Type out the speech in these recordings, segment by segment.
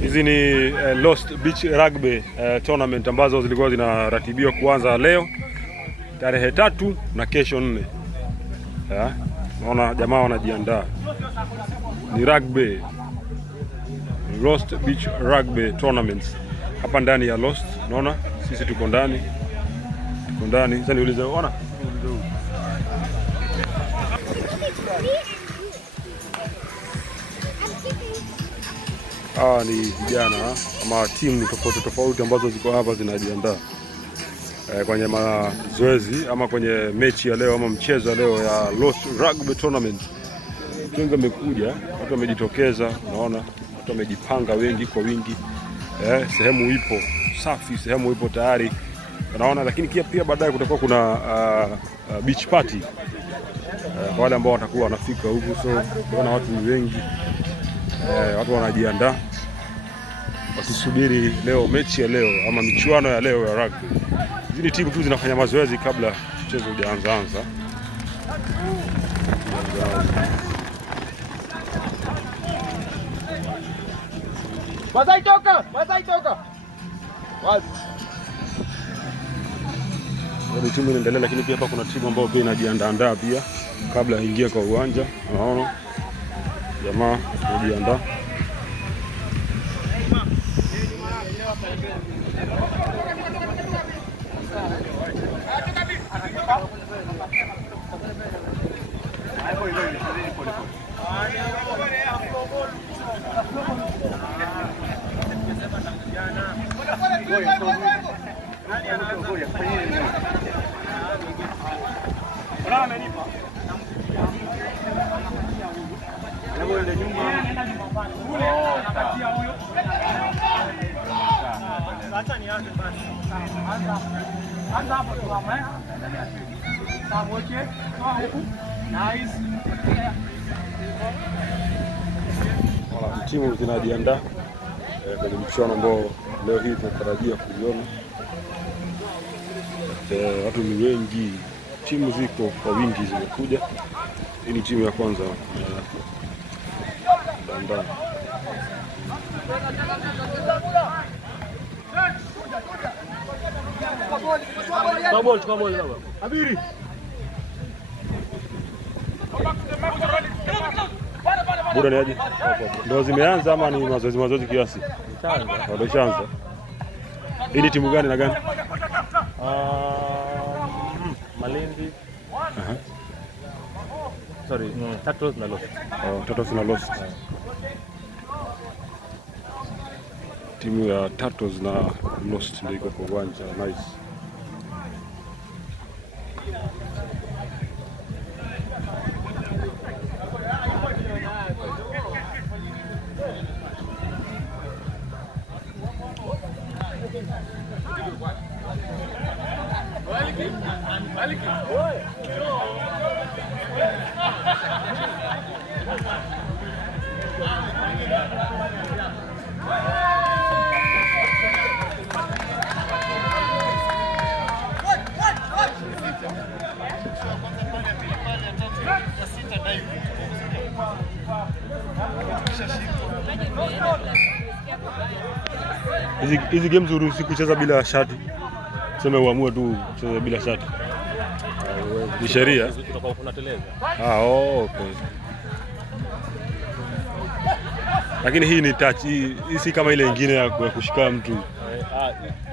Hizi ni Lost Beach Rugby tournament ambazo zilikuwa zinaratibiwa kuanza leo tarehe 3 na kesho 4. Naona jamaa wanajiandaa. Ni rugby, Lost Beach Rugby tournaments hapa ndani ya Lost. Naona sisi tuko ndani. Sasa niulize, ona ni vijana ama timu tofauti ambazo ziko hapa zinajiandaa kwenye mazoezi ama kwenye mechi ya leo ama mchezo leo ya Lost Rugby Tournament. Wengi wamekuja, watu wamejitokeza, unaona watu wamejipanga wengi kwa wingi. Sehemu ipo safi, sehemu ipo tayari, unaona. Lakini pia baadaye kutakuwa kuna beach party kwa wale ambao watakuwa wanafika huku. So kuna watu wengi, watu wanajiandaa wakisubiri leo mechi ya leo ama michuano ya leo ya rugby. Hizi timu tu zinafanya mazoezi kabla mchezo hujaanza. Wazaitoka. Wazi. Ndio timu inaendelea, lakini pia hapa kuna timu ambayo pia inajiandaa pia kabla ingie kwa uwanja. Unaona jamaa wanajiandaa. Timu zinajiandaa kwenye mchuano ambao leo hii tunatarajia kuiona. Watu ni wengi, timu ziko kwa wingi zimekuja. Hii ni timu ya kwanza Danda. Kabol baba. Abiri. Bora ni aje? Ndio zimeanza ama ni mazoezi kiasi? Ndio chanza. Hii ni timu gani na gani? Malindi. Sorry, Turtles na Lost. Turtles na Lost. Timu ya Turtles na Lost ndio iko kwa uwanja. Nice. Hizi games uruhusi kucheza bila shati. Sema uamue tu kucheza bila shati. Ni sheria. Unateleza. Okay. Lakini hii ni touch. Hii si kama ile nyingine ya kushika mtu.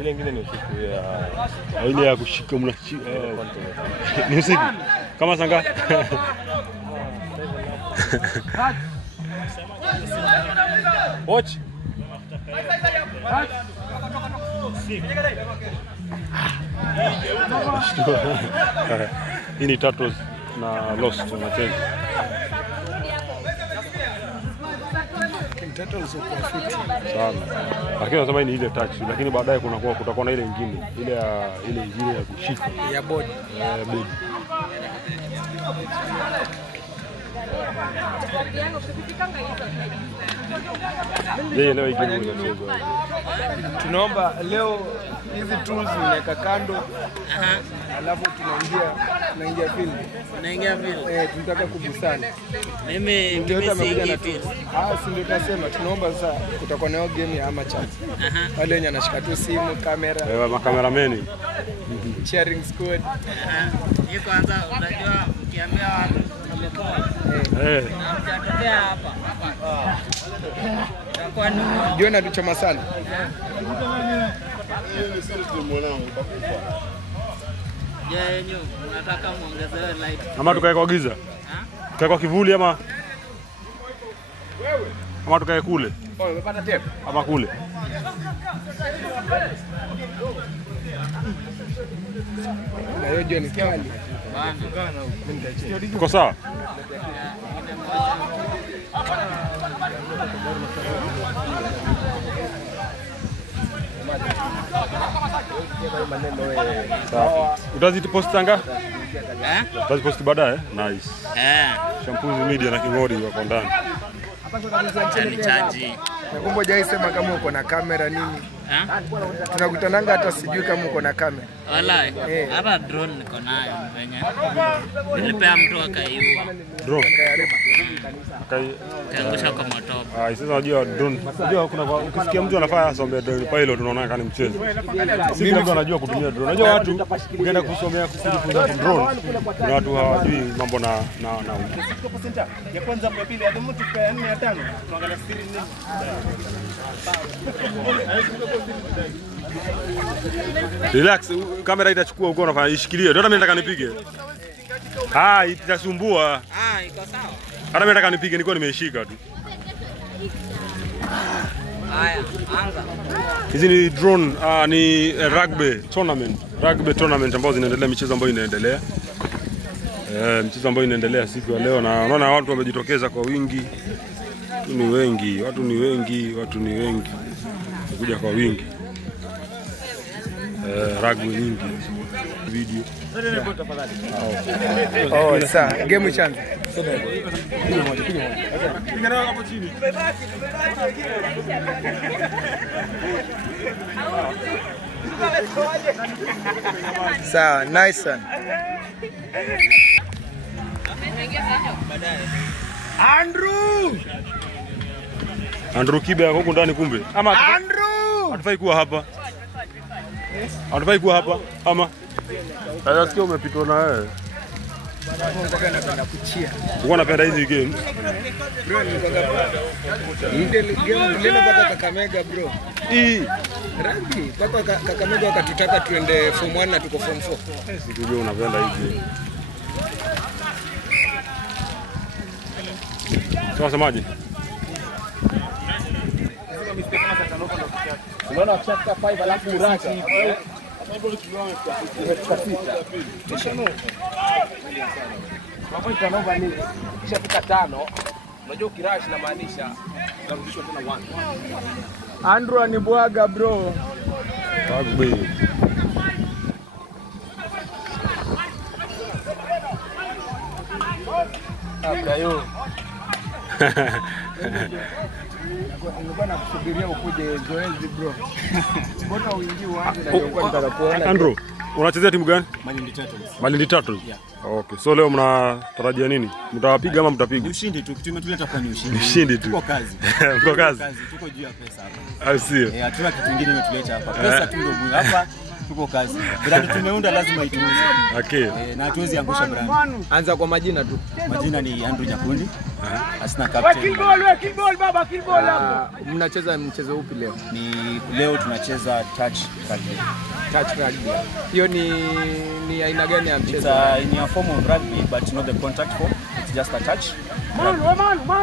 Ile nyingine ni usiku ya ile ya kushika mnashika. Ni usiku. Kama sanga. Watch. Hii ni Turtles na Lost wanacheza. Turtles uko fit sana. Lakini nasema hii ni ile touch, lakini baadaye kutakuwa na ile nyingine, ile nyingine ya kushika ya body. Body. Leo hii game inachezwa. Tunaomba leo hizi tools unaweka kando. Alafu tunaingia field. Naingia field. Tunataka kubusana. Mimi amekuja na tools. Si ndio tunasema tunaomba sasa kutakuwa na game ya amateur. Wale wenye anashika tu simu, kamera. Makamerameni. Cheering squad. Hii kwanza unajua ukiambia watu wamepoa. Unatokea hapa. Kwa nini? Ndio natuchoma sana. Yenyu, unataka muongezewe light. Ama tukae kwa giza? Tukae kwa kivuli ama tukae kule? Umepata tape? Ama kule? Na hiyo ndio ni kali. Uko sawa? Utazipost tanga? Utazipost baadaye? Nice. Shampuzi Media na Kingori wako ndani. Chaji. Nakumbuka jai sema kama uko na kamera nini? Tunakutananga hata sijui kama uko na kamera. Wallahi. Hapa drone niko nayo wenye. Nilipea mtu akaiua. Drone. Kaangusha kwa moto. Sasa unajua drone. Unajua kuna ukisikia mtu anafanya asomea drone pilot unaona kama ni mchezo. Mimi mtu anajua kutumia drone. Unajua watu ukienda kusomea kujifunza drone, kuna watu hawajui mambo na ya kwanza ya pili ya mtu kwa 4 ya 5 tunaangalia siri nini. Relax, kamera itachukua huko unafanya ishikilie. Ndio mimi nataka nipige. Itasumbua. Iko sawa. Hata mimi nataka nipige niko nimeishika tu. Haya, anza. Hizi ni drone, ni rugby tournament ambazo zinaendelea, michezo ambayo inaendelea. Mchezo ambayo inaendelea siku ya leo na unaona watu wamejitokeza kwa wingi. Watu ni wengi. Kuja kwa wingi. Rugby nyingi. Video. Sasa game ichaanza. Sawa, nice one. Andrew Kibe huko ndani kumbe. Ama hatufai kuwa hapa. Hatufai kuwa hapa ama nasikia umepitwa na wewe. Uko unapenda hizi game? Bro, ndio mpaka Kakamega bro. Rugby mpaka Kakamega wakatutaka tuende form 1 na tuko form 4. Sikujua unapenda hizi. Sasa semaje? Unaona ukishafika 5 alafu uraki hivi. Mambo tunaomba nini? Ukishafika 5, unajua ukirash na maanisha unarudishwa tena 1. Andrew anibwaga bro. Rugby. Akayo. Nilikuwa nakusubiria ukuje zoezi bro. Mbona uingie uanze na nilikuwa nataka kuona. Andrew, unachezea timu gani? Malindi Turtles. Malindi Turtles? Yeah. Okay. So leo mnatarajia nini? Mtawapiga ama mtapiga? Ushindi tu, tumetuleta kwa ni ushindi. Ushindi tu. Tuko kazi. Mko kazi? Tuko juu ya pesa hapa. Au sio? Hatuna kitu kingine imetuleta hapa. Pesa tu ndio hapa. Tuko kazi. Brand tumeunda lazima ituuze. Okay. Na hatuwezi angusha brand. Anza kwa majina tu. Majina ni Andrew Nyakundi. Asina captain. Kill ball baba, kill ball hapo. Mnacheza mchezo upi leo? Leo tunacheza touch rugby. Touch rugby. Hiyo ni aina gani ya mchezo? It's in a form of rugby but not the contact form. It's just a touch.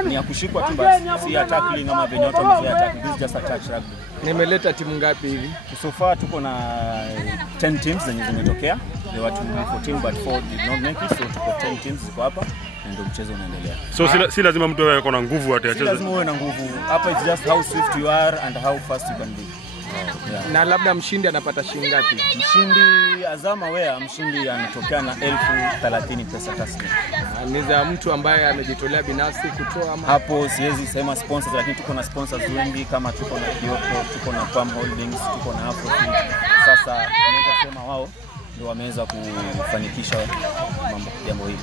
Ni ya kushikwa tu basi. Si ya tackling ama venye watu wamezoea tackling. This is just a touch rugby. Nimeleta timu ngapi hivi? So far tuko na 10 teams zenye zimetokea. There were 14 but 4 did not make it, so tuko 10 teams ziko hapa na ndio mchezo unaendelea. So si lazima mtu awe na nguvu ati Si acheze. lazima uwe na nguvu. Hapa it's just how swift you are and how fast you can be. Na labda mshindi anapata shilingi ngapi? Mshindi Azam Aware, mshindi anatokea na 30,000 pesa taslimu. Ni za mtu ambaye amejitolea binafsi kutoa ama? Hapo siwezi sema sponsors, lakini tuko na sponsors wengi, kama tuko na Kyoto, tuko na Palm Holdings, tuko na Afrofit. Sasa naweza sema wao ndio wameweza kufanikisha jambo hili.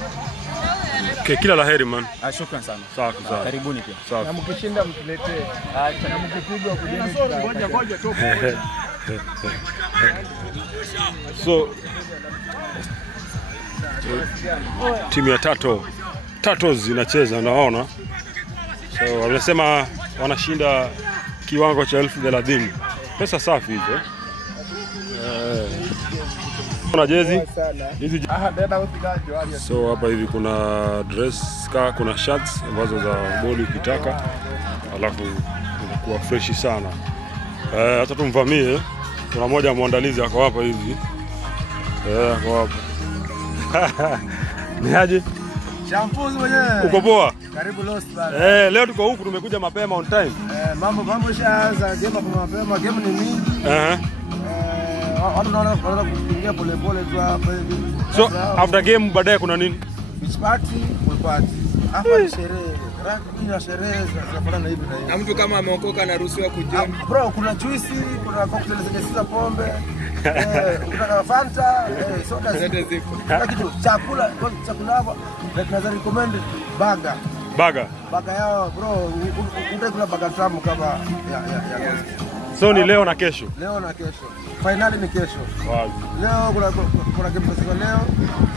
Okay, kila laheri man. Shukrani sana. Sawa. Karibuni pia. Sawa. Na mkishinda mtuletee. Na mkipigwa kujeni. Ngoja tu. So timu ya Tatos zinacheza naona. So wanasema wanashinda kiwango cha 30,000. Pesa safi hizo. Kuna jezi hizi. So hapa hivi kuna dress kuna shirts ambazo za boli ukitaka, alafu inakuwa freshi sana. Hata tumvamie, kuna mmoja muandalizi ako hapa hivi. Ako hapa. Ni aje? Shampoos mwenyewe. Uko poa? Karibu Lost bana. Leo tuko huku, tumekuja mapema on time. Mambo shaanza, game kwa mapema, game ni mingi. Watu wanaanza kuingia polepole tu hapa hivi. So after game baadaye kuna nini? Beach party, pool party. Hapa ni sherehe. Rugby na sherehe zinafanana hivi na hivi. Na mtu kama ameokoka anaruhusiwa kujoin. Bro, kuna juice, kuna cocktail zenye sisa pombe. Kuna Fanta, soda zipo. Kuna kitu chakula hapa. Tunaweza recommend Baga yao bro, utakula baga tamu kama ya Lost. So ni leo na kesho. Finali ni kesho. Wow. Leo kuna game leo.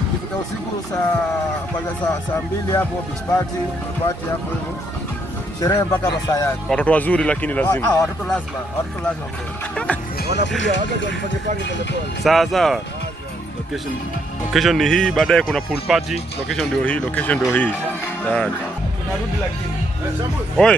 Ikifika usiku saa 2 hapo beach party hapo hivyo. Sherehe mpaka masaa yake. Watoto wazuri lakini lazima. Watoto lazima. Wanakuja waga kufanya pole. Sawa. Location ni hii, baadaye kuna pool party. Location ndio hii. Tayari. Tunarudi lakini. Oi.